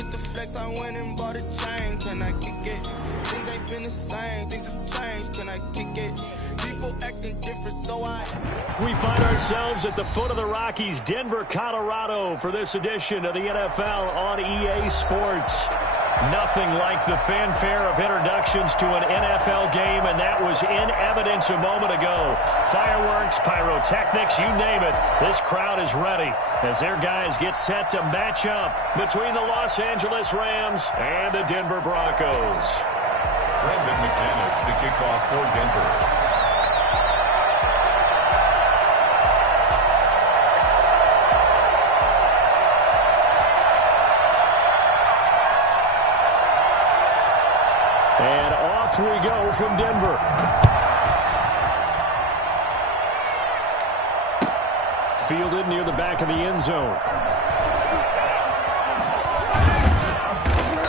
just to flex, I went and bought a chain. Can I kick it? Things ain't been the same, things have changed. Can I kick it? People acting different, so We find ourselves at the foot of the Rockies, Denver, Colorado, for this edition of the NFL on EA Sports. Nothing like the fanfare of introductions to an NFL game, and that was in evidence a moment ago. Fireworks, pyrotechnics, you name it. This crowd is ready as their guys get set to match up between the Los Angeles Rams and the Denver Broncos. Brendan McManus, the kickoff for Denver. And off we go from Denver. Fielded near the back of the end zone.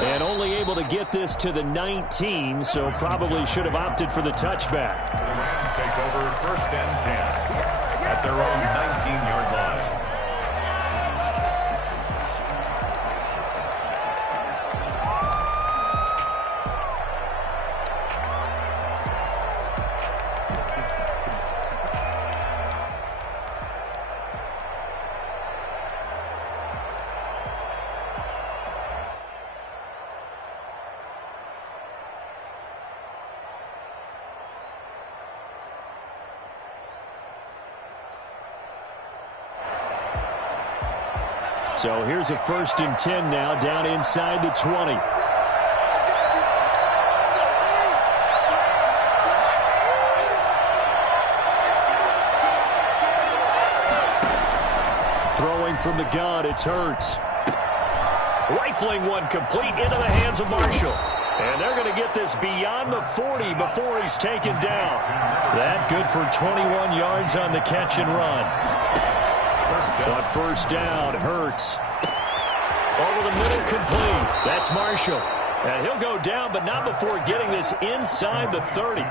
And only able to get this to the 19, so probably should have opted for the touchback. The Rams take over 1st and 10 at their own 19-yard line. So here's a 1st and 10 now, down inside the 20. Throwing from the gun, it's Hurts. Rifling one complete into the hands of Marshall. And they're going to get this beyond the 40 before he's taken down. That good for 21 yards on the catch and run. But 1st down, Hurts. Over the middle, complete. That's Marshall. And he'll go down, but not before getting this inside the 30.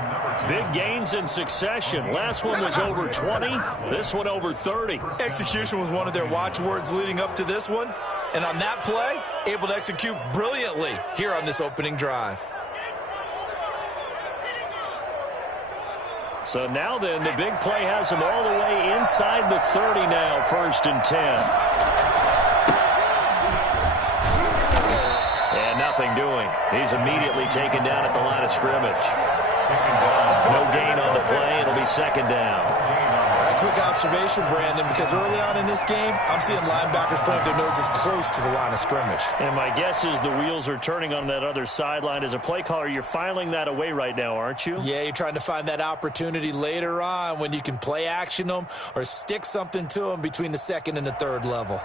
Big gains in succession. Last one was over 20. This one over 30. Execution was one of their watchwords leading up to this one. And on that play, able to execute brilliantly here on this opening drive. So now then, the big play has him all the way inside the 30 now, 1st and 10. And nothing doing. He's immediately taken down at the line of scrimmage. No gain on the play. It'll be 2nd down. Quick observation, Brandon, because early on in this game, I'm seeing linebackers point their noses close to the line of scrimmage. And my guess is the wheels are turning on that other sideline. As a play caller, you're filing that away right now, aren't you? Yeah, you're trying to find that opportunity later on when you can play action them or stick something to them between the 2nd and the 3rd level.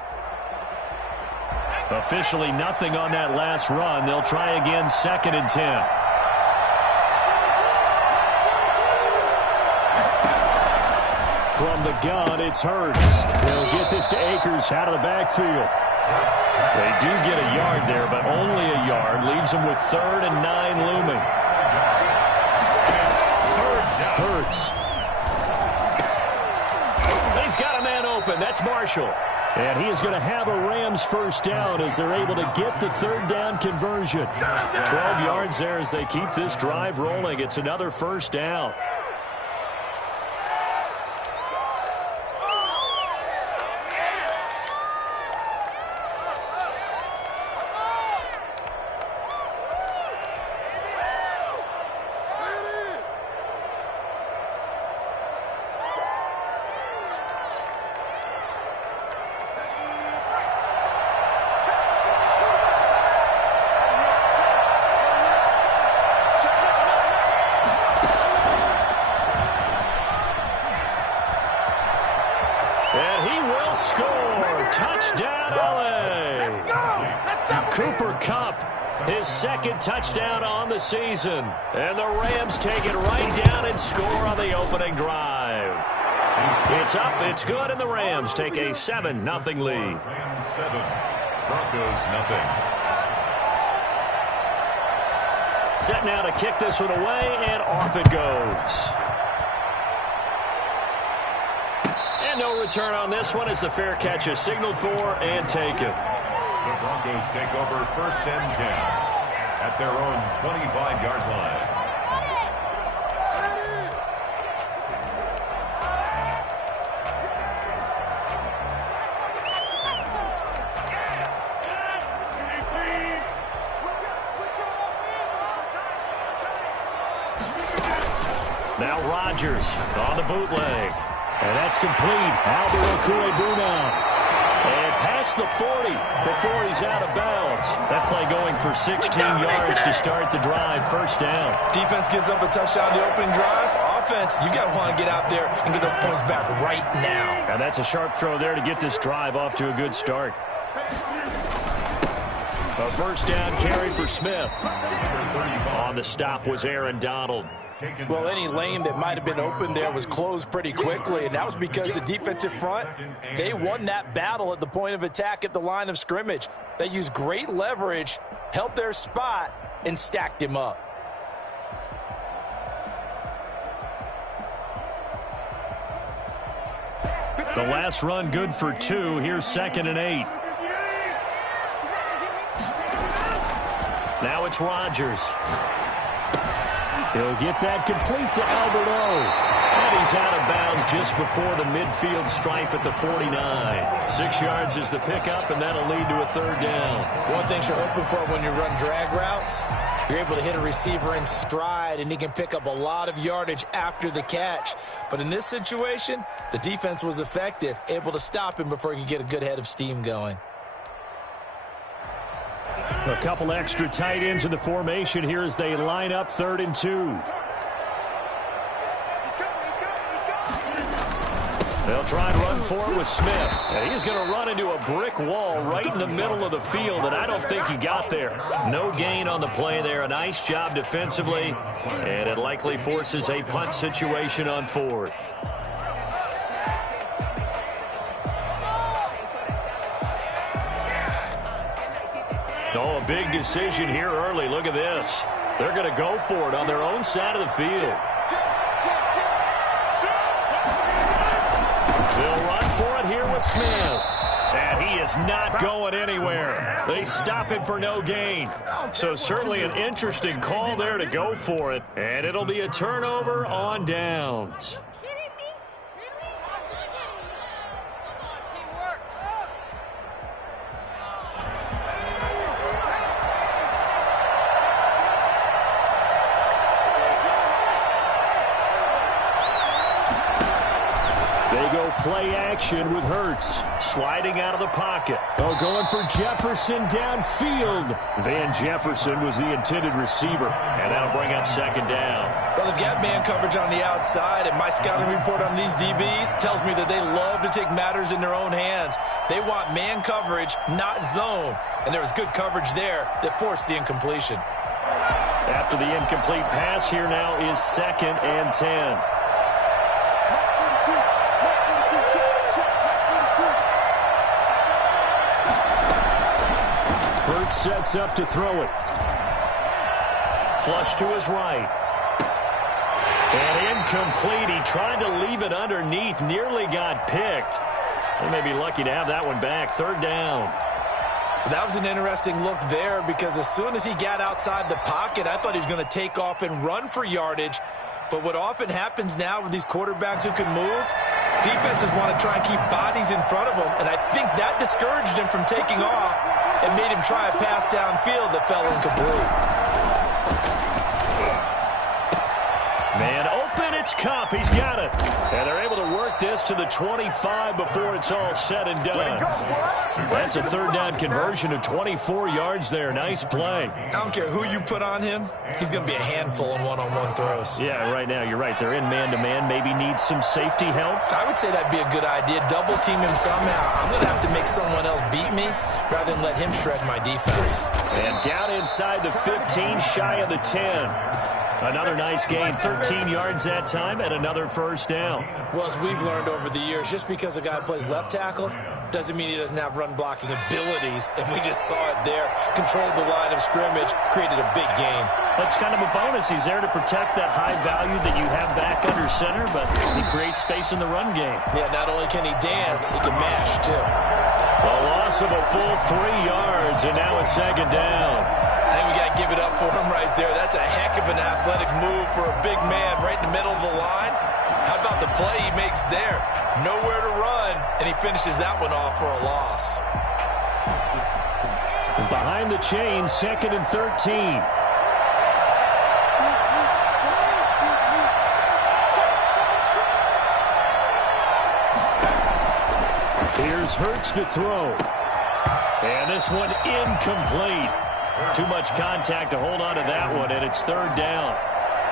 Officially nothing on that last run. They'll try again, 2nd and 10. From the gun, it's Hurts. They'll get this to Akers out of the backfield. They do get a yard there, but only a yard. Leaves them with 3rd and 9 looming. Hurts. He's got a man open. That's Marshall. And he is going to have a Rams 1st down as they're able to get the 3rd down conversion. 12 yards there as they keep this drive rolling. It's another 1st down. And he will score. Touchdown, LA. Let's go. Cooper Kupp, his 2nd touchdown on the season. And the Rams take it right down and score on the opening drive. It's up, it's good, and the Rams take a 7-0 lead. Rams 7, Broncos nothing. Set now to kick this one away, and off it goes. And no return on this one as the fair catch is signaled for and taken. Broncos take over 1st and 10 at their own 25-yard line. Now Rodgers on the bootleg. And that's complete. Albert Okwuegbunam. And past the 40 before he's out of bounds. That play going for 16 yards to start the drive. 1st down. Defense gives up a touchdown the opening drive. Offense, you got to want to get out there and get those points back right now. And that's a sharp throw there to get this drive off to a good start. A 1st down carry for Smith. On the stop was Aaron Donald. Well, any lane that might have been open there was closed pretty quickly, and that was because the defensive front, they won that battle at the point of attack at the line of scrimmage. They used great leverage, held their spot, and stacked him up. The last run good for 2. Here's 2nd and 8. Now it's Rodgers. He'll get that complete to Albert O. And he's out of bounds just before the midfield stripe at the 49. 6 yards is the pickup, and that'll lead to a 3rd down. One thing you're hoping for when you run drag routes, you're able to hit a receiver in stride, and he can pick up a lot of yardage after the catch. But in this situation, the defense was effective, able to stop him before he could get a good head of steam going. A couple extra tight ends in the formation here as they line up 3rd and 2. They'll try and run forward with Smith. And he's going to run into a brick wall right in the middle of the field, and I don't think he got there. No gain on the play there. A nice job defensively, and it likely forces a punt situation on 4th. Oh, a big decision here early. Look at this. They're going to go for it on their own side of the field. They'll run for it here with Smith. And he is not going anywhere. They stop him for no gain. So certainly an interesting call there to go for it. And it'll be a turnover on downs. Play action with Hurts. Sliding out of the pocket. Oh, going for Jefferson downfield. Van Jefferson was the intended receiver. And that'll bring up 2nd down. Well, they've got man coverage on the outside, and my scouting report on these DBs tells me that they love to take matters in their own hands. They want man coverage, not zone. And there was good coverage there that forced the incompletion. After the incomplete pass, here now is 2nd and 10. Sets up to throw it. Flush to his right. And incomplete. He tried to leave it underneath. Nearly got picked. They may be lucky to have that one back. 3rd down. That was an interesting look there because as soon as he got outside the pocket, I thought he was going to take off and run for yardage. But what often happens now with these quarterbacks who can move, defenses want to try and keep bodies in front of them. And I think that discouraged him from taking off and made him try a pass downfield that fell incomplete. Man open, it's Kupp. He's got it. And they're able to work this to the 25 before it's all said and done. That's a 3rd down conversion of 24 yards there. Nice play. I don't care who you put on him. He's going to be a handful in one-on-one throws. Yeah, right now you're right. They're in man-to-man. Maybe need some safety help. I would say that'd be a good idea. Double team him somehow. I'm going to have to make someone else beat me rather than let him shred my defense. And down inside the 15, shy of the 10. Another nice gain, 13 yards that time, and another 1st down. Well, as we've learned over the years, just because a guy plays left tackle doesn't mean he doesn't have run-blocking abilities, and we just saw it there. Controlled the line of scrimmage, created a big gain. That's kind of a bonus. He's there to protect that high value that you have back under center, but he creates space in the run game. Yeah, not only can he dance, he can mash, too. A loss of a full 3 yards, and now it's second down. I think we got to give it up for him right there. That's a heck of an athletic move for a big man right in the middle of the line. How about the play he makes there? Nowhere to run, and he finishes that one off for a loss. Behind the chain, 2nd and 13. Here's Hurts to throw. And this one incomplete. Too much contact to hold on to that one, and it's 3rd down.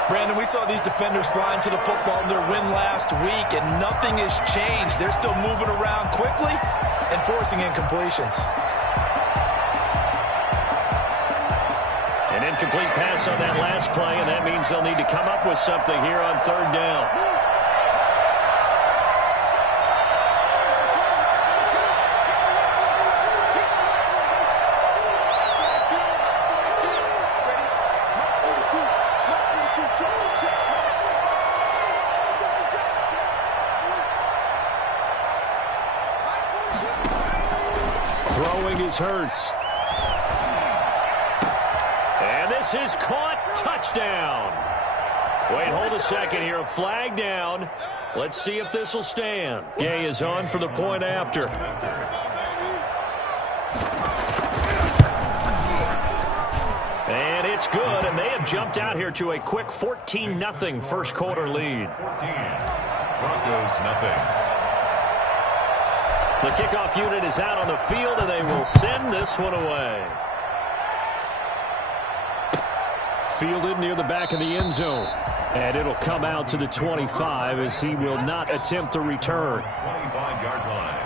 Brandon, we saw these defenders fly into the football in their win last week, and nothing has changed. They're still moving around quickly and forcing incompletions. An incomplete pass on that last play, and that means they'll need to come up with something here on 3rd down. Throwing is Hurts. And this is caught. Touchdown. Wait, hold a second here. A flag down. Let's see if this will stand. Gay is on for the point after. And it's good, and they have jumped out here to a quick 14-0 first quarter lead. 14. Broncos nothing. The kickoff unit is out on the field, and they will send this one away. Fielded near the back of the end zone. And it'll come out to the 25 as he will not attempt to return. 25-yard line.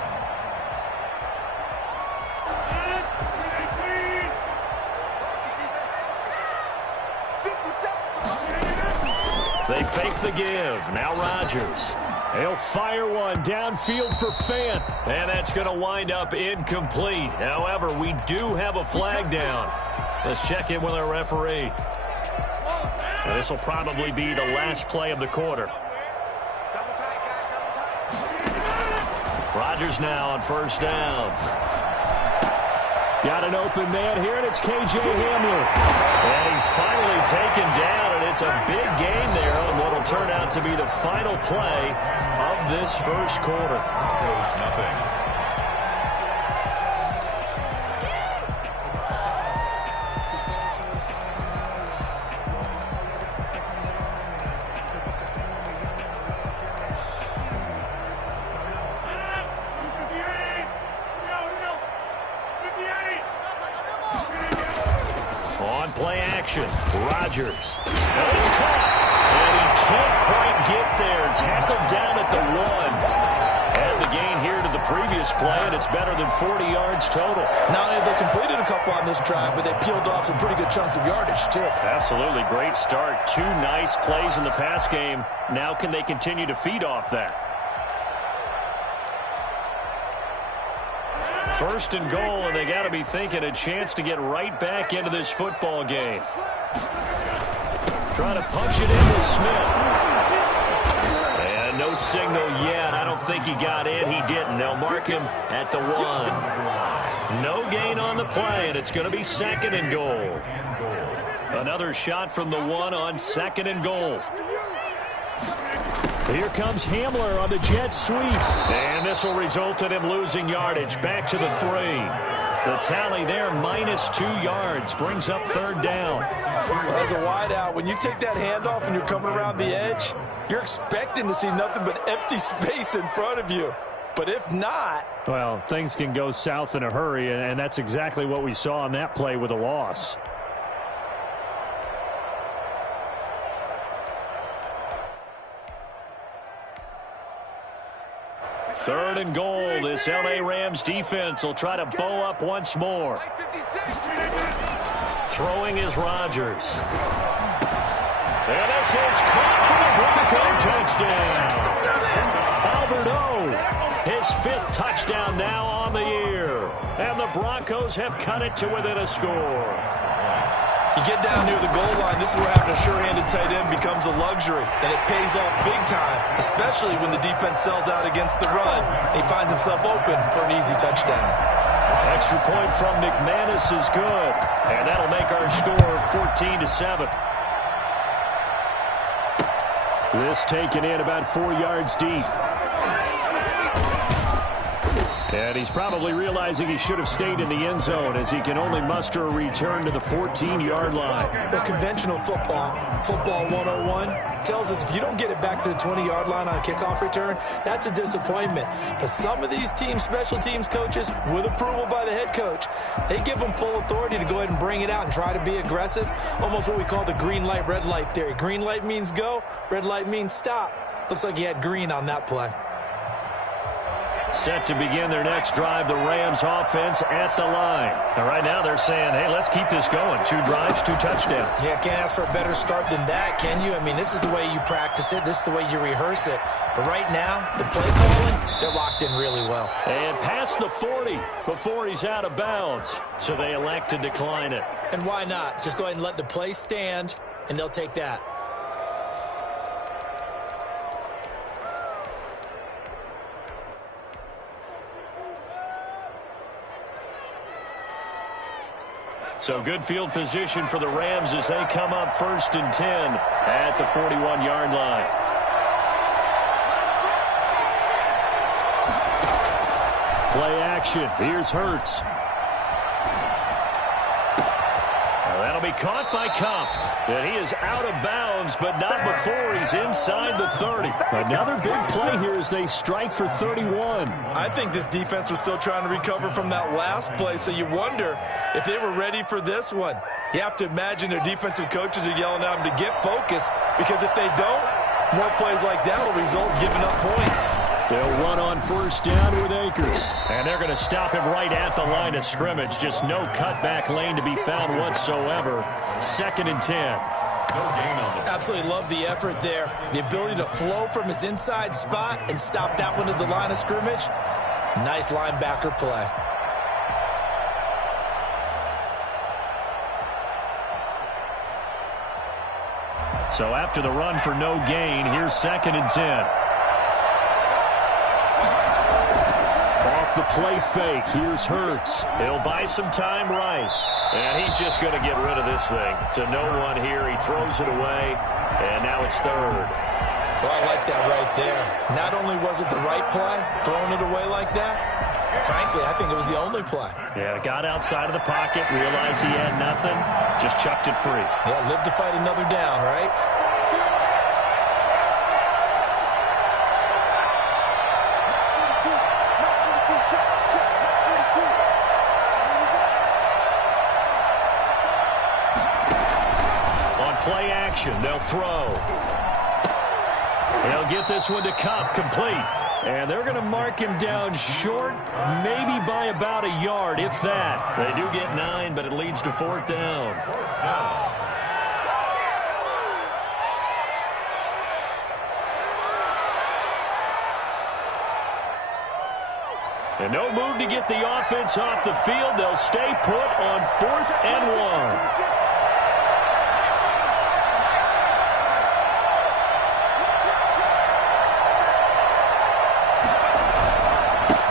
They fake the give. Now Rodgers. He'll fire one downfield for Fant. And that's going to wind up incomplete. However, we do have a flag down. Let's check in with our referee. And this will probably be the last play of the quarter. Rodgers now on 1st down. Got an open man here, and it's K.J. Hamler. And he's finally taken down, and it's a big gain there on what will turn out to be the final play of this first quarter. Broncos nothing. On play action, Rodgers. And it's caught. And he can't quite get there. Tackled down at the 1. And the gain here to the previous play, and it's better than 40 yards total. Not only have they completed a couple on this drive, but they peeled off some pretty good chunks of yardage, too. Absolutely. Great start. 2 nice plays in the pass game. Now can they continue to feed off that? 1st and goal, and they got to be thinking a chance to get right back into this football game. Trying to punch it in with Smith. And no signal yet. I don't think he got in. He didn't. They'll mark him at the 1. No gain on the play, and it's going to be 2nd and goal. Another shot from the 1 on 2nd and goal. Here comes Hamler on the jet sweep. And this will result in him losing yardage. Back to the 3. The tally there, -2 yards. Brings up 3rd down. Well, as a wide out, when you take that handoff and you're coming around the edge, you're expecting to see nothing but empty space in front of you. But if not... Well, things can go south in a hurry, and that's exactly what we saw on that play with a loss. Third and goal. This L.A. Rams defense will try to bow up once more. Throwing is Rodgers. And this is caught for the Bronco touchdown. Albert O, his 5th touchdown now on the year. And the Broncos have cut it to within a score. You get down near the goal line, this is where having a sure-handed tight end becomes a luxury, and it pays off big time, especially when the defense sells out against the run. He finds himself open for an easy touchdown. Extra point from McManus is good, and that'll make our score 14-7. This taken in about 4 yards deep. And he's probably realizing he should have stayed in the end zone as he can only muster a return to the 14-yard line. The conventional football 101, tells us if you don't get it back to the 20-yard line on a kickoff return, that's a disappointment. But some of these team special teams coaches, with approval by the head coach, they give them full authority to go ahead and bring it out and try to be aggressive, almost what we call the green light, red light theory. Green light means go, red light means stop. Looks like he had green on that play. Set to begin their next drive, the Rams offense at the line. And right now they're saying, hey, let's keep this going. 2 drives, 2 touchdowns. Yeah, can't ask for a better start than that, can you? I mean, this is the way you practice it. This is the way you rehearse it. But right now, the play calling, they're locked in really well. And past the 40 before he's out of bounds. So they elect to decline it. And why not? Just go ahead and let the play stand, and they'll take that. So good field position for the Rams as they come up 1st and 10 at the 41-yard line. Play action. Here's Hurts. That'll be caught by Cup. And he is out of bounds, but not before he's inside the 30. Another big play here as they strike for 31. I think this defense was still trying to recover from that last play, so you wonder if they were ready for this one. You have to imagine their defensive coaches are yelling at them to get focused, because if they don't, more plays like that will result in giving up points. They'll run on 1st down with Akers. And they're going to stop him right at the line of scrimmage. Just no cutback lane to be found whatsoever. 2nd and 10. Absolutely love the effort there. The ability to flow from his inside spot and stop that one at the line of scrimmage. Nice linebacker play. So after the run for no gain, here's 2nd and 10. Off the play fake, here's Hurts. He'll buy some time right. And he's just going to get rid of this thing. To no one here, he throws it away, and now it's 3rd. Well, I like that right there. Not only was it the right play, throwing it away like that, frankly, I think it was the only play. Yeah, got outside of the pocket, realized he had nothing, just chucked it free. Yeah, live to fight another down, right? Play action, they'll throw. They'll get this one to Cup, complete. And they're going to mark him down short, maybe by about a yard, if that. They do get 9, but it leads to 4th down. And no move to get the offense off the field. They'll stay put on 4th and 1.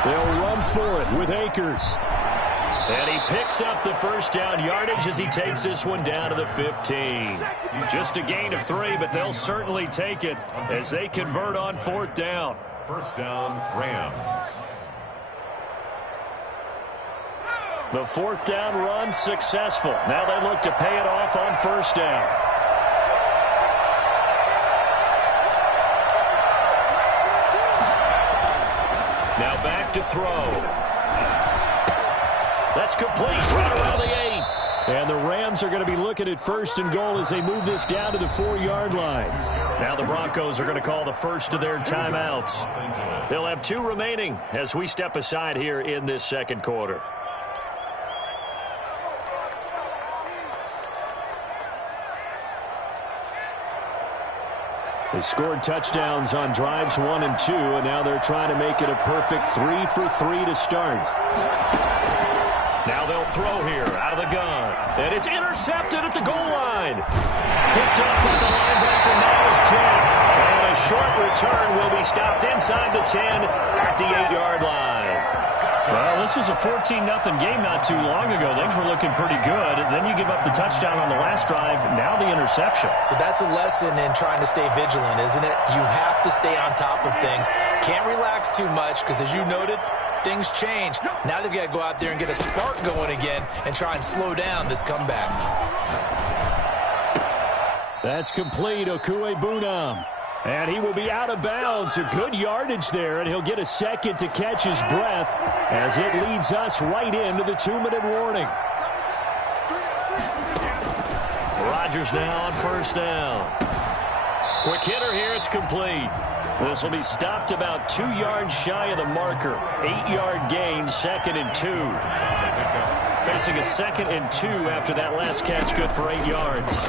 They'll run for it with Akers. And he picks up the 1st down yardage as he takes this one down to the 15. Just a gain of 3, but they'll certainly take it as they convert on 4th down. 1st down, Rams. The 4th down run successful. Now they look to pay it off on 1st down. Now back to throw. That's complete right around the 8. And the Rams are going to be looking at 1st and goal as they move this down to the 4-yard line. Now the Broncos are going to call the first of their timeouts. They'll have 2 remaining as we step aside here in this 2nd quarter. They scored touchdowns on drives 1 and 2, and now they're trying to make it a perfect 3 for 3 to start. Now they'll throw here out of the gun. And it's intercepted at the goal line. Picked up by the linebacker, Miles Trent. And a short return will be stopped inside the 10 at the 8-yard line. Well, this was a 14-0 game not too long ago. Things were looking pretty good. Then you give up the touchdown on the last drive. Now the interception. So that's a lesson in trying to stay vigilant, isn't it? You have to stay on top of things. Can't relax too much because, as you noted, things change. Now they've got to go out there and get a spark going again and try and slow down this comeback. That's complete, Okuebunam. And he will be out of bounds. A good yardage there, and he'll get a second to catch his breath as it leads us right into the 2-minute warning. Rodgers now on first down. Quick hitter here, it's complete. This will be stopped about 2 yards shy of the marker. 8-yard gain, 2nd and 2. Facing a 2nd and 2 after that last catch, good for 8 yards.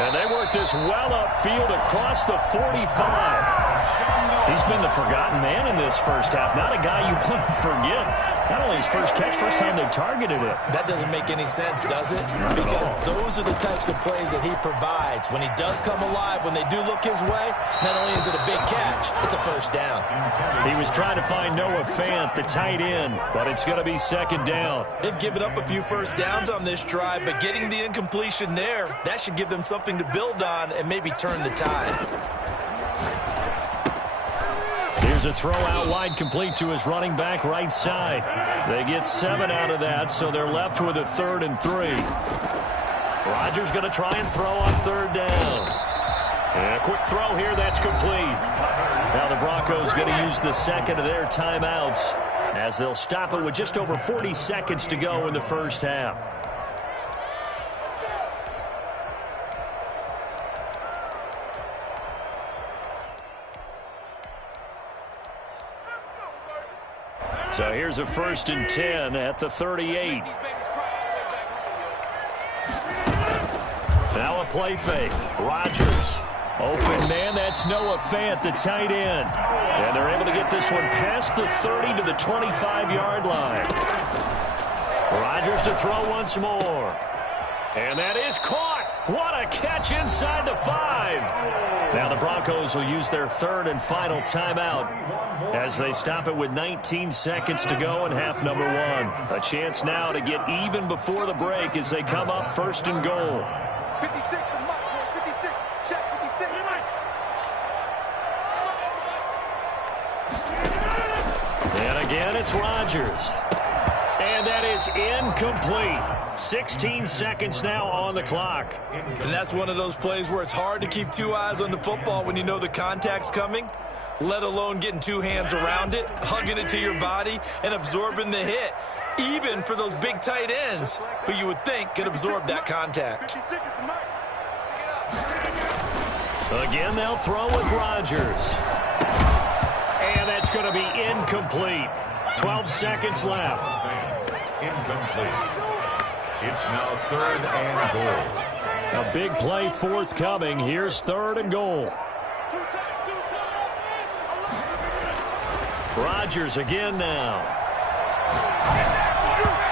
And they work this well upfield across the 45. He's been the forgotten man in this first half. Not a guy you want to forget. Not only his first catch, first time they've targeted it. That doesn't make any sense, does it? Because those are the types of plays that he provides. When he does come alive, when they do look his way, not only is it a big catch, it's a first down. He was trying to find Noah Fant, the tight end, but it's going to be 2nd down. They've given up a few first downs on this drive, but getting the incompletion there, that should give them something to build on and maybe turn the tide. Here's a throw out wide, complete to his running back right side. They get 7 out of that, so they're left with a 3rd and 3. Rodgers going to try and throw on 3rd down. And a quick throw here, that's complete. Now the Broncos going to use the 2nd of their timeouts as they'll stop it with just over 40 seconds to go in the first half. So here's a 1st and 10 at the 38. Now a play fake. Rodgers. Open man, that's Noah Fant, the tight end. And they're able to get this one past the 30 to the 25-yard line. Rodgers to throw once more. And that is caught. What a catch inside the 5. Now the Broncos will use their 3rd and final timeout as they stop it with 19 seconds to go in half number 1. A chance now to get even before the break as they come up 1st and goal. 56, check 56. And again, it's Rodgers. And that is incomplete. 16 seconds now on the clock. And that's one of those plays where it's hard to keep 2 eyes on the football when you know the contact's coming, let alone getting 2 hands around it, hugging it to your body, and absorbing the hit. Even for those big tight ends who you would think could absorb that contact. Again, they'll throw with Rodgers. And that's going to be incomplete. 12 seconds left. Incomplete. It's now 3rd and goal. A big play forthcoming. Here's 3rd and goal. Rodgers again now.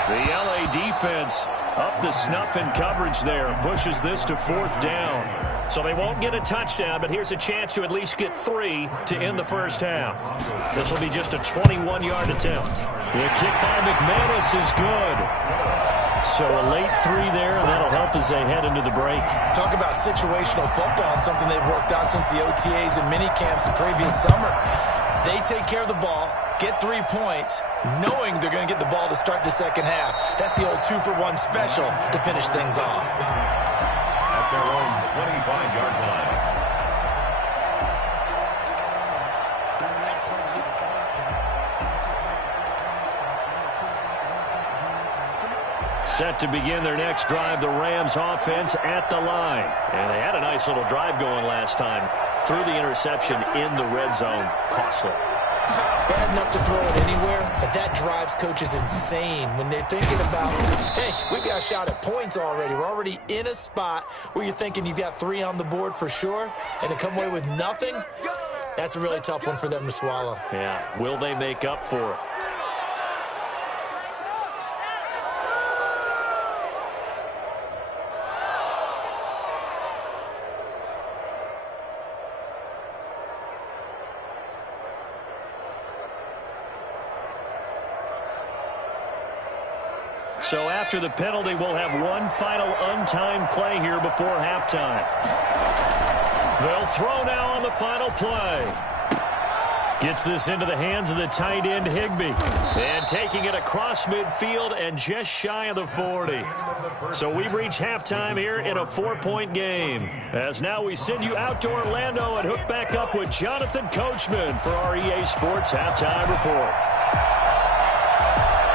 The LA defense up to snuff in coverage there. Pushes this to 4th down. So they won't get a touchdown, but here's a chance to at least get 3 to end the first half. This will be just a 21-yard attempt. The kick by McManus is good. So a late 3 there, and that'll help as they head into the break. Talk about situational football and something they've worked on since the OTAs and mini camps the previous summer. They take care of the ball, get 3 points, knowing they're going to get the ball to start the second half. That's the old 2-for-1 special to finish things off. At their own 25-yard line. Set to begin their next drive, the Rams offense at the line. And they had a nice little drive going last time. Threw the interception in the red zone. Costly. Bad enough to throw it anywhere, but that drives coaches insane when they're thinking about, hey, we've got a shot at points already. We're already in a spot where you're thinking you've got 3 on the board for sure, and to come away with nothing, that's a really tough one for them to swallow. Yeah, will they make up for it? So after the penalty, we'll have one final untimed play here before halftime. They'll throw now on the final play. Gets this into the hands of the tight end, Higbee. And taking it across midfield and just shy of the 40. So we've reached halftime here in a 4-point game. As now we send you out to Orlando and hook back up with Jonathan Coachman for our EA Sports Halftime Report.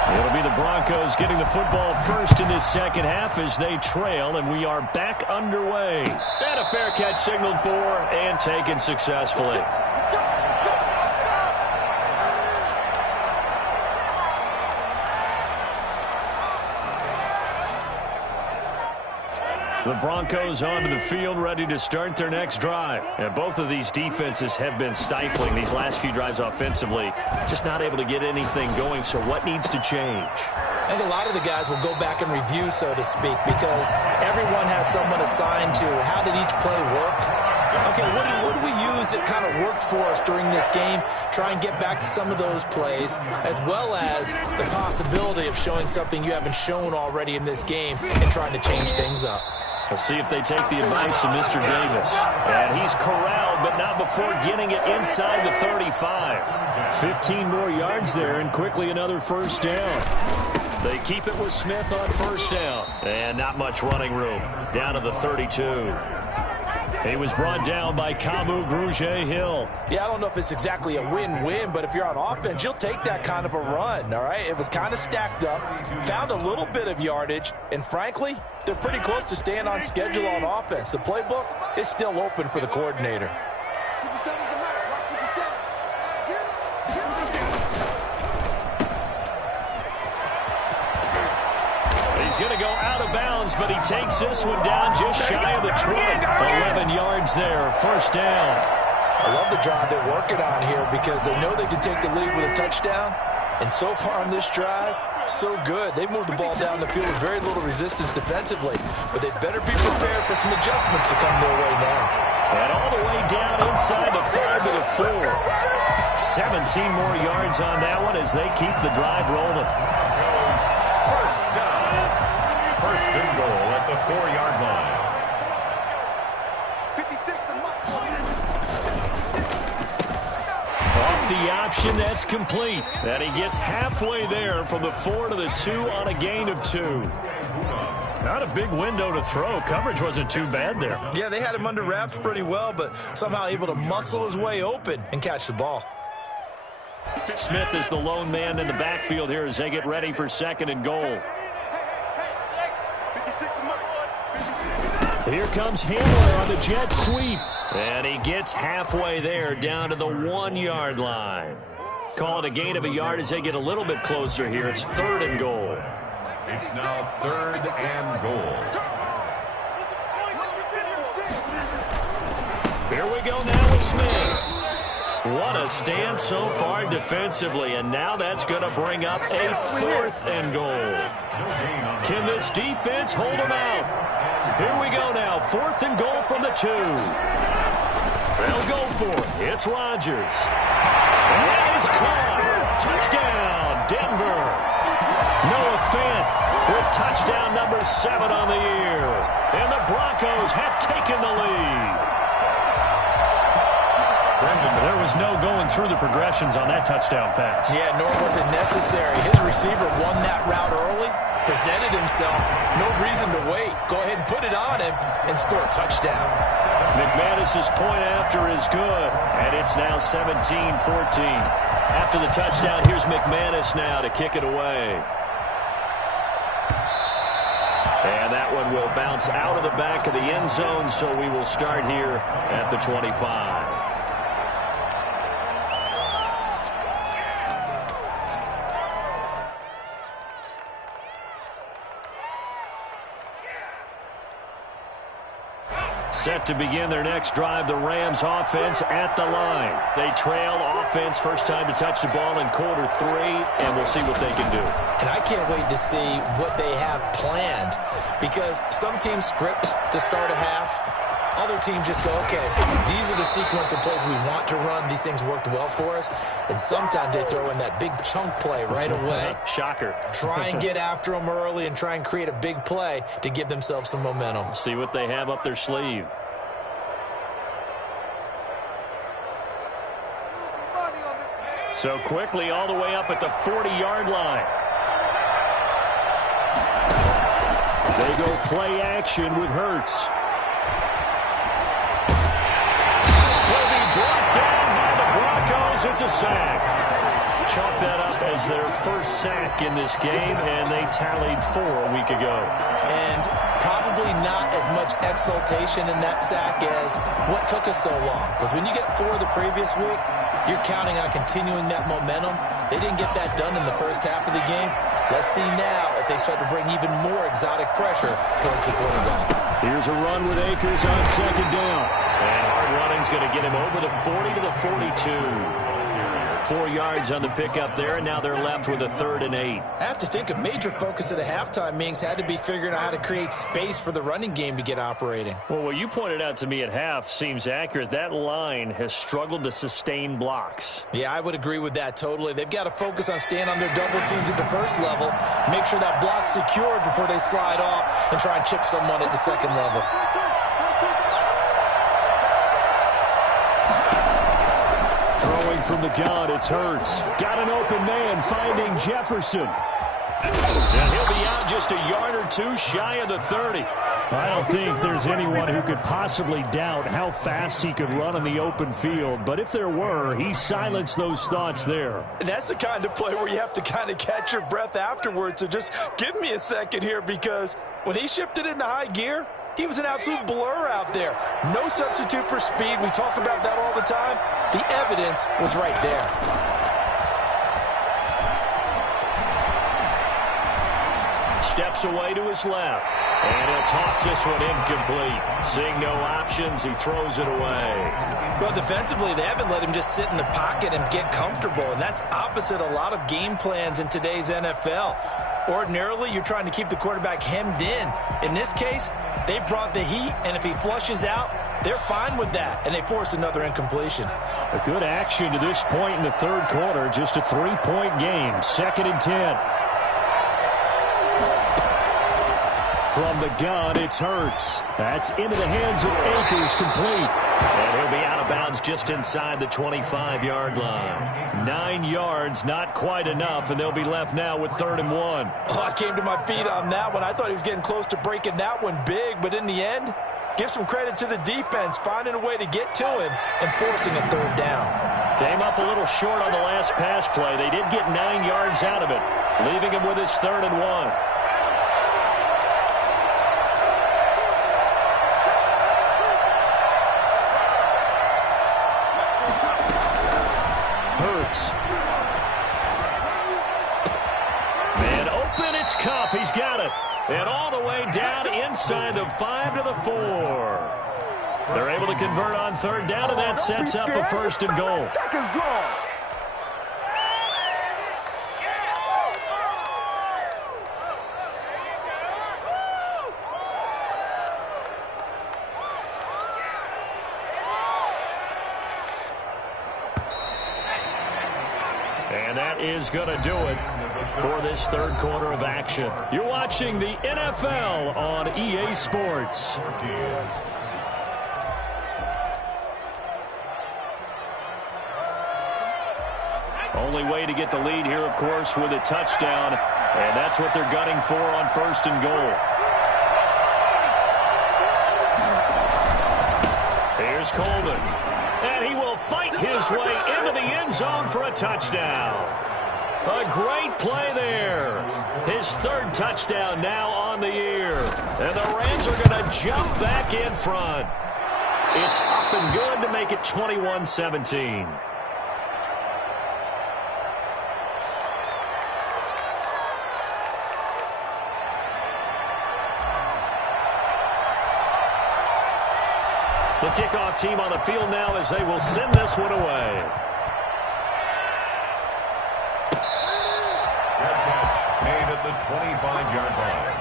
It'll be the Broncos getting the football first in this second half as they trail, and we are back underway. And a fair catch signaled for and taken successfully. The Broncos onto the field, ready to start their next drive. And both of these defenses have been stifling these last few drives offensively. Just not able to get anything going, so what needs to change? I think a lot of the guys will go back and review, so to speak, because everyone has someone assigned to how did each play work. Okay, what do we use that kind of worked for us during this game? Try and get back to some of those plays, as well as the possibility of showing something you haven't shown already in this game and trying to change things up. We'll see if they take the advice of Mr. Davis. And he's corralled, but not before getting it inside the 35. 15 more yards there, and quickly another first down. They keep it with Smith on first down. And not much running room. Down to the 32. He was brought down by Kamu Grugier-Hill. Yeah, I don't know if it's exactly a win-win, but if you're on offense, you'll take that kind of a run, all right? It was kind of stacked up, found a little bit of yardage, and frankly, they're pretty close to staying on schedule on offense. The playbook is still open for the coordinator. He's going to go out of bounds, but he takes this one down just shy of the 20. 11 yards there, first down. I love the drive they're working on here because they know they can take the lead with a touchdown. And so far on this drive, so good. They've moved the ball down the field with very little resistance defensively. But they better be prepared for some adjustments to come their way now. And all the way down inside the 5 to the 4. 17 more yards on that one as they keep the drive rolling. First down. First and goal at the 4-yard line. Off the option, that's complete. And he gets halfway there from the 4 to the 2 on a gain of 2. Not a big window to throw. Coverage wasn't too bad there. Yeah, they had him under wraps pretty well, but somehow able to muscle his way open and catch the ball. Smith is the lone man in the backfield here as they get ready for second and goal. Here comes Hamler on the jet sweep. And he gets halfway there down to the 1-yard line. Call it a gain of a yard as they get a little bit closer here. It's third and goal. It's now third and goal. Here we go now with Smith. What a stand so far defensively, and now that's going to bring up a fourth and goal. Can this defense hold them out? Here we go now, fourth and goal from the 2. They'll go for it. It's Rodgers. And that is caught. Touchdown, Denver. Noah Fant with touchdown number 7 on the year. And the Broncos have taken the lead. There was no going through the progressions on that touchdown pass. Yeah, nor was it necessary. His receiver won that route early, presented himself. No reason to wait. Go ahead and put it on him and score a touchdown. McManus's point after is good, and it's now 17-14. After the touchdown, here's McManus now to kick it away. And that one will bounce out of the back of the end zone, so we will start here at the 25. Set to begin their next drive, the Rams offense at the line. They trail offense, first time to touch the ball in quarter 3, and we'll see what they can do. And I can't wait to see what they have planned, because some teams script to start a half. Other teams just go, okay, these are the sequence of plays we want to run. These things worked well for us. And sometimes they throw in that big chunk play right away. Shocker. Try and get after them early and try and create a big play to give themselves some momentum. See what they have up their sleeve. So quickly all the way up at the 40-yard line. They go play action with Hurts. Will be brought down by the Broncos. It's a sack. Chalk that up as their first sack in this game, and they tallied 4 a week ago. And probably not as much exultation in that sack as what took us so long. Because when you get 4 the previous week, you're counting on continuing that momentum. They didn't get that done in the first half of the game. Let's see now if they start to bring even more exotic pressure towards the quarterback. Here's a run with Akers on second down. And hard running's going to get him over the 40 to the 42. 4 yards on the pickup there, and now they're left with a 3rd and 8. I have to think a major focus of the halftime meetings had to be figuring out how to create space for the running game to get operating. Well, what you pointed out to me at half seems accurate. That line has struggled to sustain blocks. Yeah, I would agree with that totally. They've got to focus on staying on their double teams at the first level, make sure that block's secured before they slide off and try and chip someone at the second level. From the gun, it's Hurts. Got an open man, finding Jefferson. And he'll be out just a yard or 2 shy of the 30. I don't think there's anyone who could possibly doubt how fast he could run on the open field. But if there were, he silenced those thoughts there. And that's the kind of play where you have to kind of catch your breath afterwards. So just give me a second here, because when he shifted into high gear, he was an absolute blur out there. No substitute for speed. We talk about that all the time. The evidence was right there. Steps away to his left. And he'll toss this one incomplete. Seeing no options, he throws it away. Well, defensively, they haven't let him just sit in the pocket and get comfortable. And that's opposite a lot of game plans in today's NFL. Ordinarily, you're trying to keep the quarterback hemmed in. In this case, they brought the heat, and if he flushes out, they're fine with that, and they force another incompletion. A good action to this point in the 3rd quarter. Just a 3-point game. 2nd and 10. From the gun, it's Hurts. That's into the hands of Akers, complete. And he'll be out of bounds just inside the 25-yard line. 9 yards, not quite enough, and they'll be left now with 3rd and 1. Oh, I came to my feet on that one. I thought he was getting close to breaking that one big, but in the end, give some credit to the defense, finding a way to get to him and forcing a 3rd down. Came up a little short on the last pass play. They did get 9 yards out of it, leaving him with his 3rd and 1. Man open, it's Cup. He's got it. And all the way down inside the 5 to the 4. They're able to convert on 3rd down, and that sets up a 1st and goal. And that is going to do it for this 3rd quarter of action. You're watching the NFL on EA Sports. Only way to get the lead here, of course, with a touchdown. And that's what they're gunning for on 1st and goal. Here's Coleman. And he will fight his way into the end zone for a touchdown. A great play there. His 3rd touchdown now on the year. And the Rams are going to jump back in front. It's up and good to make it 21-17. The kickoff team on the field now as they will send this one away. Good catch made at the 25-yard line.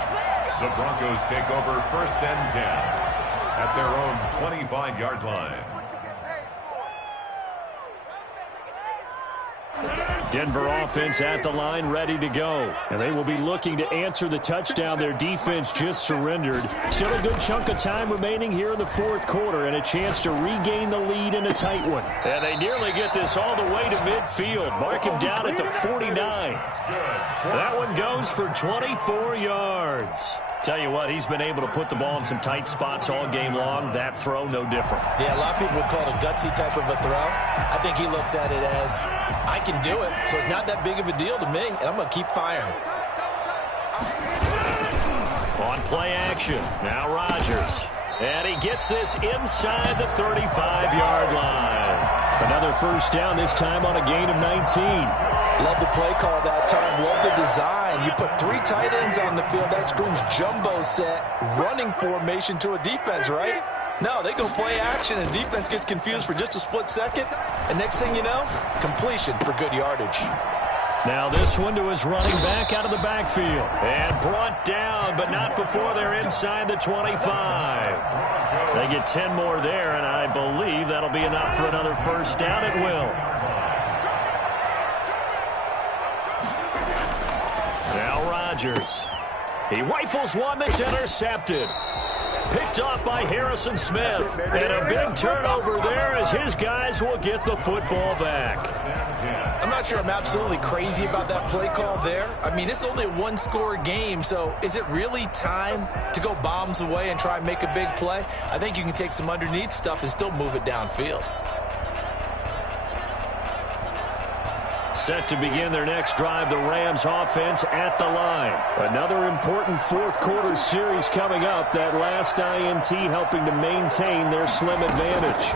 The Broncos take over 1st and 10. at their own 25-yard line. Denver offense at the line, ready to go. And they will be looking to answer the touchdown their defense just surrendered. Still a good chunk of time remaining here in the fourth quarter and a chance to regain the lead in a tight one. And they nearly get this all the way to midfield. Mark him down at the 49. That one goes for 24 yards. Tell you what, he's been able to put the ball in some tight spots all game long. That throw, no different. Yeah, a lot of people would call it a gutsy type of a throw. I think he looks at it as, I can do it, so it's not that big of a deal to me, and I'm going to keep firing. On play action, now Rodgers. And he gets this inside the 35-yard line. Another first down, this time on a gain of 19. Love the play call that time. Love the design. You put 3 tight ends on the field. That screams jumbo set, running formation to a defense, right? No, they go play action, and defense gets confused for just a split second. And next thing you know, completion for good yardage. Now this one to his running back out of the backfield. And brought down, but not before they're inside the 25. They get 10 more there, and I believe that'll be enough for another first down. It will. Now Rodgers. He rifles one that's intercepted. Picked off by Harrison Smith. And a big turnover there as his guys will get the football back. I'm not sure I'm absolutely crazy about that play call there. I mean, it's only a one-score game, so is it really time to go bombs away and try and make a big play? I think you can take some underneath stuff and still move it downfield. Set to begin their next drive, the Rams offense at the line. Another important fourth quarter series coming up. That last INT helping to maintain their slim advantage.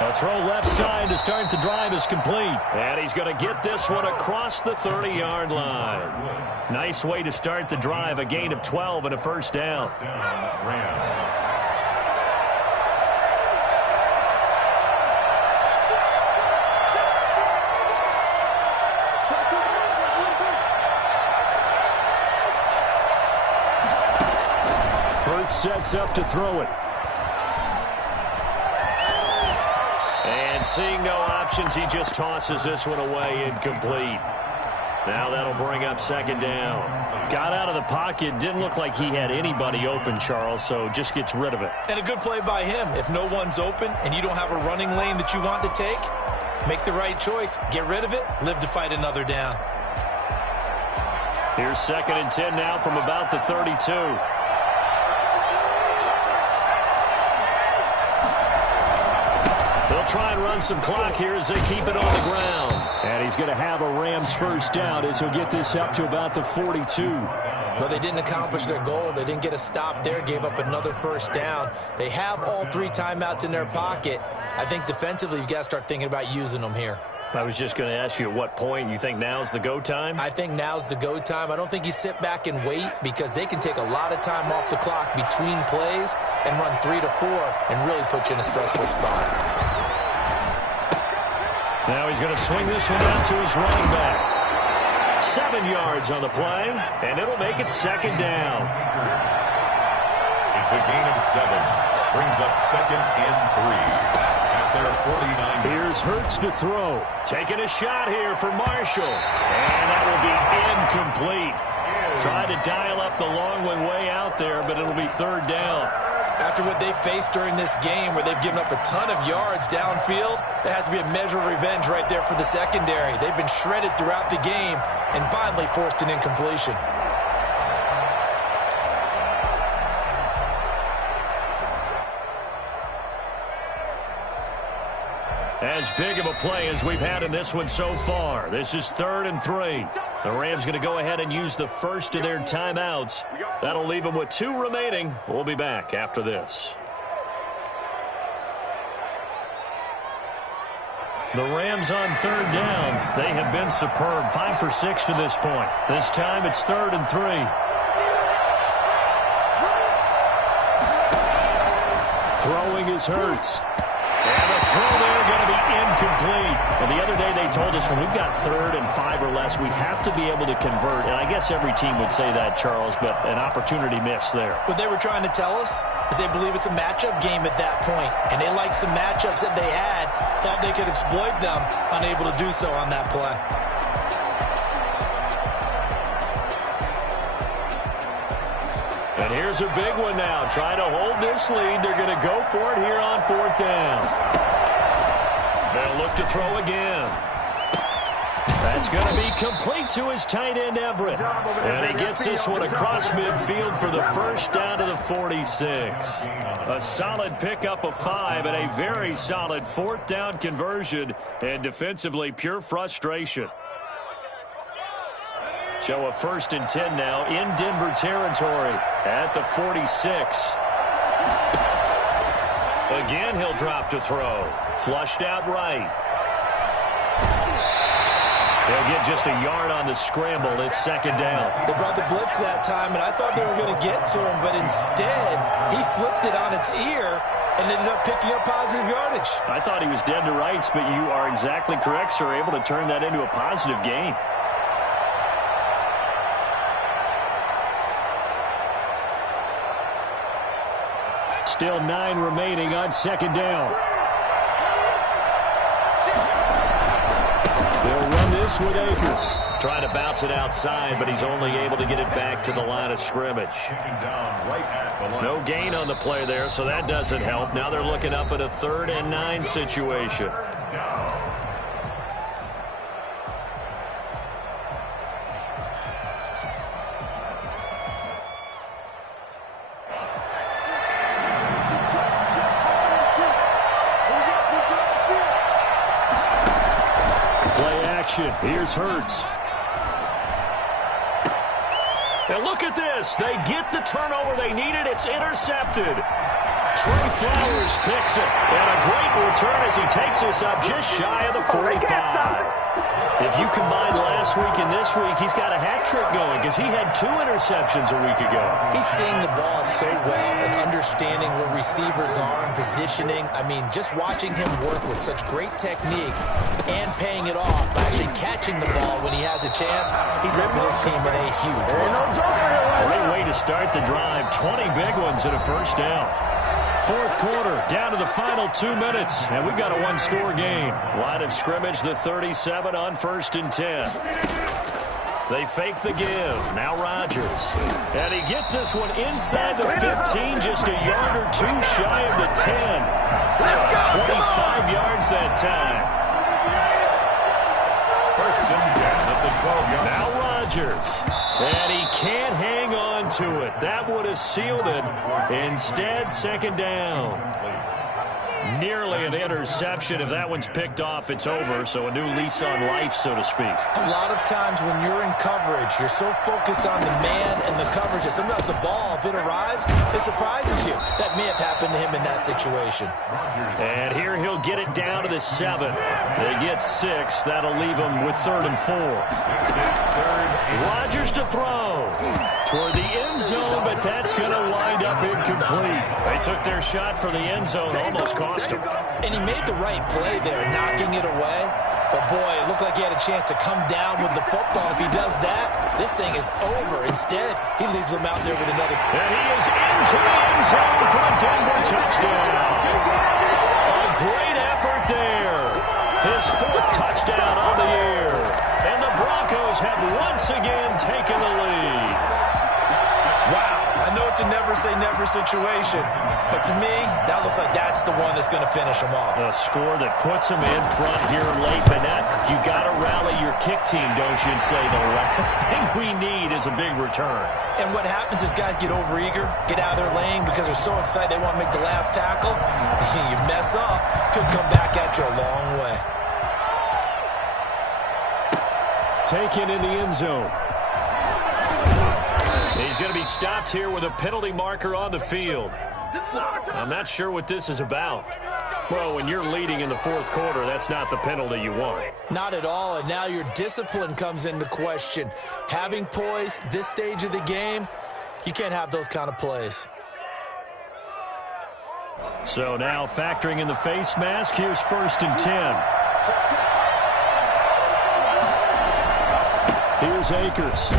A throw left side to start the drive is complete. And he's going to get this one across the 30-yard line. Nice way to start the drive. A gain of 12 and a first down. Sets up to throw it. And seeing no options, he just tosses this one away, incomplete. Now that'll bring up second down. Got out of the pocket, didn't look like he had anybody open, Charles, so just gets rid of it. And a good play by him. If no one's open and you don't have a running lane that you want to take, make the right choice. Get rid of it, live to fight another down. Here's 2nd and 10 now from about the 32. They'll try and run some clock here as they keep it on the ground. And he's going to have a Rams first down as he'll get this up to about the 42. But they didn't accomplish their goal. They didn't get a stop there, gave up another first down. They have all 3 timeouts in their pocket. I think defensively you've got to start thinking about using them here. I was just going to ask you at what point you think now's the go time? I think now's the go time. I don't think you sit back and wait because they can take a lot of time off the clock between plays and run 3 to 4 and really put you in a stressful spot. Now he's going to swing this one out to his running back. 7 yards on the play, and it'll make it second down. It's a gain of 7. Brings up 2nd and 3. At their 49. Here's Hurts to throw. Taking a shot here for Marshall. And that will be incomplete. Tried to dial up the long one way out there, but it'll be 3rd down. After what they've faced during this game where they've given up a ton of yards downfield, there has to be a measure of revenge right there for the secondary. They've been shredded throughout the game and finally forced an incompletion. As big of a play as we've had in this one so far. This is 3rd and 3. The Rams going to go ahead and use the first of their timeouts. That'll leave them with 2 remaining. We'll be back after this. The Rams on 3rd down. They have been superb. 5 for 6 to this point. This time it's 3rd and 3. Throwing is Hurts. And the throw there going to be incomplete. And the other day they told us when we've got 3rd and 5 or less, we have to be able to convert. And I guess every team would say that, Charles, but an opportunity missed there. What they were trying to tell us is they believe it's a matchup game at that point. And they liked some matchups that they had, thought they could exploit them, unable to do so on that play. And here's a big one now. Trying to hold this lead. They're going to go for it here on 4th down. They'll look to throw again. That's going to be complete to his tight end, Everett. And he gets this one across midfield for the first down to the 46. A solid pickup of 5 and a very solid 4th down conversion. And defensively, pure frustration. So a 1st and 10 now in Denver territory at the 46. Again, he'll drop to throw. Flushed out right. They'll get just a yard on the scramble. It's 2nd down. They brought the blitz that time, and I thought they were going to get to him, but instead he flipped it on its ear and ended up picking up positive yardage. I thought he was dead to rights, but you are exactly correct, sir. Able to turn that into a positive gain. Still 9 remaining on 2nd down. They'll run this with Akers. Trying to bounce it outside, but he's only able to get it back to the line of scrimmage. No gain on the play there, so that doesn't help. Now they're looking up at a 3rd and 9 situation. Here's Hurts. And look at this. They get the turnover they needed. It's intercepted. Trey Flowers picks it. And a great return as he takes this up just shy of the 45. If you combine last week and this week, he's got a hat trick going because he had 2 interceptions a week ago. He's seeing the ball so well and understanding where receivers are and positioning. I mean, just watching him work with such great technique and paying it off by actually catching the ball when he has a chance, he's helping his team in a huge way. Great way to start the drive. 20 big ones and a 1st down. 4th quarter, down to the final 2 minutes, and we've got a 1-score game. Line of scrimmage, the 37 on 1st and 10. They fake the give. Now Rodgers. And he gets this one inside the 15, just a yard or 2 shy of the 10. 25 yards that time. 1st and 10 at the 12-yard. Now Rodgers. And he can't hang on to it. That would have sealed it. Instead, 2nd down. Nearly an interception. If that one's picked off, it's over. So a new lease on life, so to speak. A lot of times when you're in coverage, you're so focused on the man and the coverage that sometimes the ball, if it arrives, it surprises you. That may have happened to him in that situation. And here he'll get it down to the 7. They get 6. That'll leave them with 3rd and 4. Rodgers to throw toward the end zone, but that's going to wind up incomplete. They took their shot for the end zone, almost cost him. And he made the right play there, knocking it away. But, boy, it looked like he had a chance to come down with the football. If he does that, this thing is over. Instead, he leaves him out there with another. And he is into the end zone for a Denver touchdown. A great effort there. His 4th touchdown on the year. And the Broncos have once again taken the lead. Wow. I know it's a never-say-never situation, but to me, that looks like that's the one that's going to finish them off. A score that puts them in front here late, but now you got to rally your kick team, don't you, and say the last thing we need is a big return. And what happens is guys get overeager, get out of their lane because they're so excited they want to make the last tackle. You mess up, could come back at you a long way. Taken in the end zone. He's going to be stopped here with a penalty marker on the field. I'm not sure what this is about. Well, when you're leading in the 4th quarter, that's not the penalty you want. Not at all, and now your discipline comes into question. Having poise this stage of the game, you can't have those kind of plays. So now factoring in the face mask, here's 1st and 10. Here's Akers.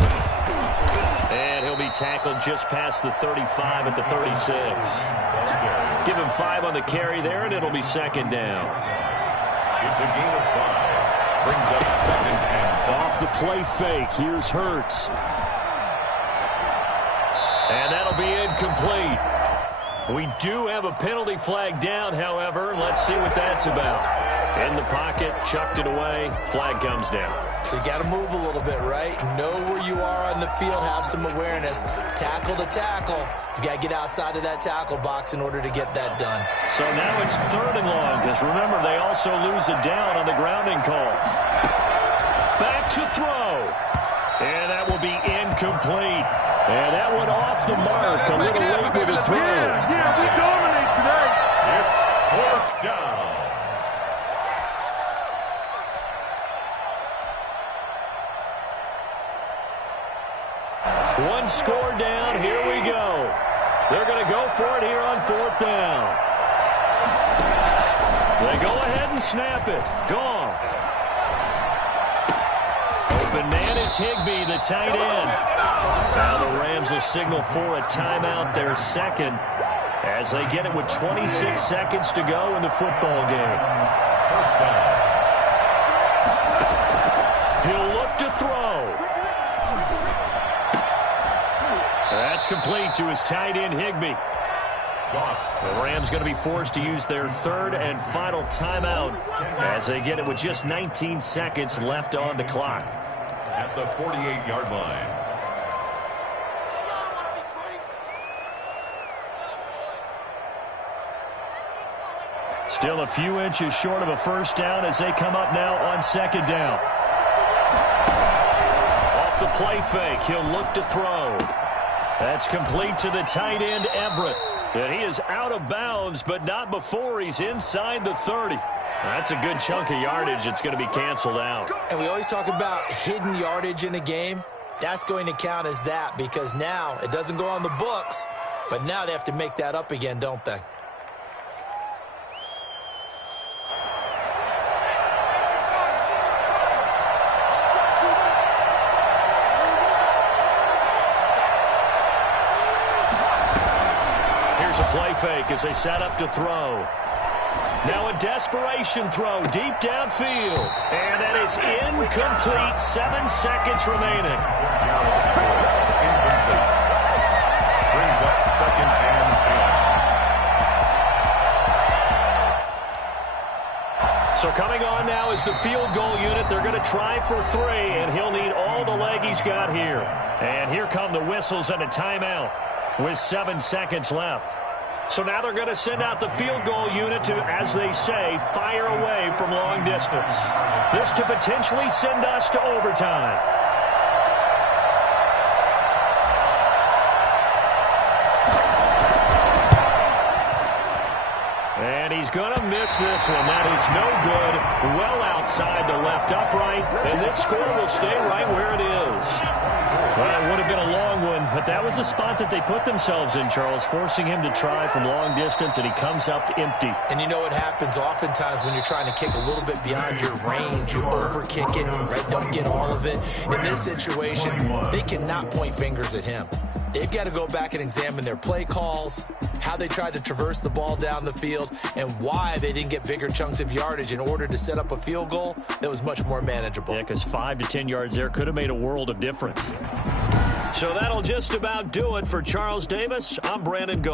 And he'll be tackled just past the 35 at the 36. Give him 5 on the carry there, and it'll be 2nd down. It's a gain of 5. Brings up 2nd and 5. Off the play fake. Here's Hurts. And that'll be incomplete. We do have a penalty flag down, however. Let's see what that's about. In the pocket, chucked it away. Flag comes down. So you got to move a little bit, right? Know where you are on the field, have some awareness. Tackle to tackle. You got to get outside of that tackle box in order to get that done. So now it's 3rd and long, because remember, they also lose a down on the grounding call. Back to throw. And that will be incomplete. And that went off the mark. A little late with a throw. Yeah, we dominate today. It's 4th down. One score down. Here we go. They're going to go for it here on 4th down. They go ahead and snap it. Gone. Open man is Higbee, the tight end. Now the Rams will signal for a timeout, their 2nd, as they get it with 26 seconds to go in the football game. 1st down. He'll look to throw. That's complete to his tight end, Higbee. The Rams going to be forced to use their 3rd and final timeout as they get it with just 19 seconds left on the clock. At the 48-yard line. Still a few inches short of a 1st down as they come up now on 2nd down. Off the play fake, he'll look to throw. That's complete to the tight end, Everett. And he is out of bounds, but not before he's inside the 30. That's a good chunk of yardage. It's going to be canceled out. And we always talk about hidden yardage in a game. That's going to count as that because now it doesn't go on the books, but now they have to make that up again, don't they? Here's a play fake as they set up to throw. Now a desperation throw deep downfield. And that is incomplete. 7 seconds remaining. Incomplete. Brings up 2nd and 10. So coming on now is the field goal unit. They're going to try for 3, and he'll need all the leg he's got here. And here come the whistles and a timeout with 7 seconds left. So now they're going to send out the field goal unit to, as they say, fire away from long distance. This to potentially send us to overtime. And he's going to miss this one. That is no good. Well outside the left upright. And this score will stay right where it is. Well, it would have been a long one, but that was the spot that they put themselves in, Charles, forcing him to try from long distance, and he comes up empty. And you know what happens oftentimes when you're trying to kick a little bit beyond your range, you overkick it, right? Don't get all of it. In this situation, they cannot point fingers at him. They've got to go back and examine their play calls, how they tried to traverse the ball down the field, and why they didn't get bigger chunks of yardage in order to set up a field goal that was much more manageable. Yeah, because 5 to 10 yards there could have made a world of difference. So that'll just about do it for Charles Davis. I'm Brandon Go.